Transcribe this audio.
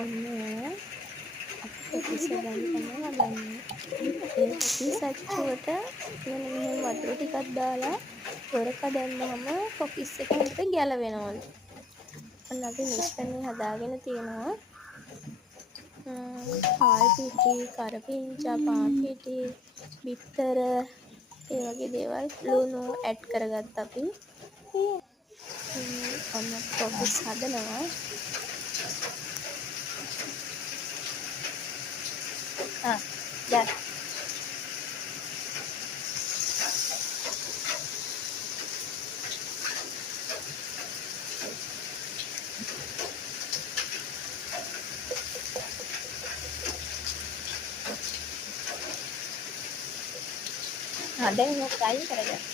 ඔන්න අපි කොකිස් හදන්න තමයි හදන්නේ. ඒ කොකිස් අච්චුවට මෙන්න මෙහෙම වතුර ටිකක් දාලා දොරක දැම්මම කොකිස් එක හොඳට ගැලවෙනවලු. ඔන්න අපි මිශ්‍රණය හදාගෙන තියෙනවා. හාල් පිටි, කරපිංචා, පා පිටි, බිත්තර ඒ වගේ දේවල් ලුණු ඇඩ් කරගත්ත අපි. ඔන්න කොකිස් හදනවා. දැන් දැන් ඔය ෆ්‍රයි කරගන්න.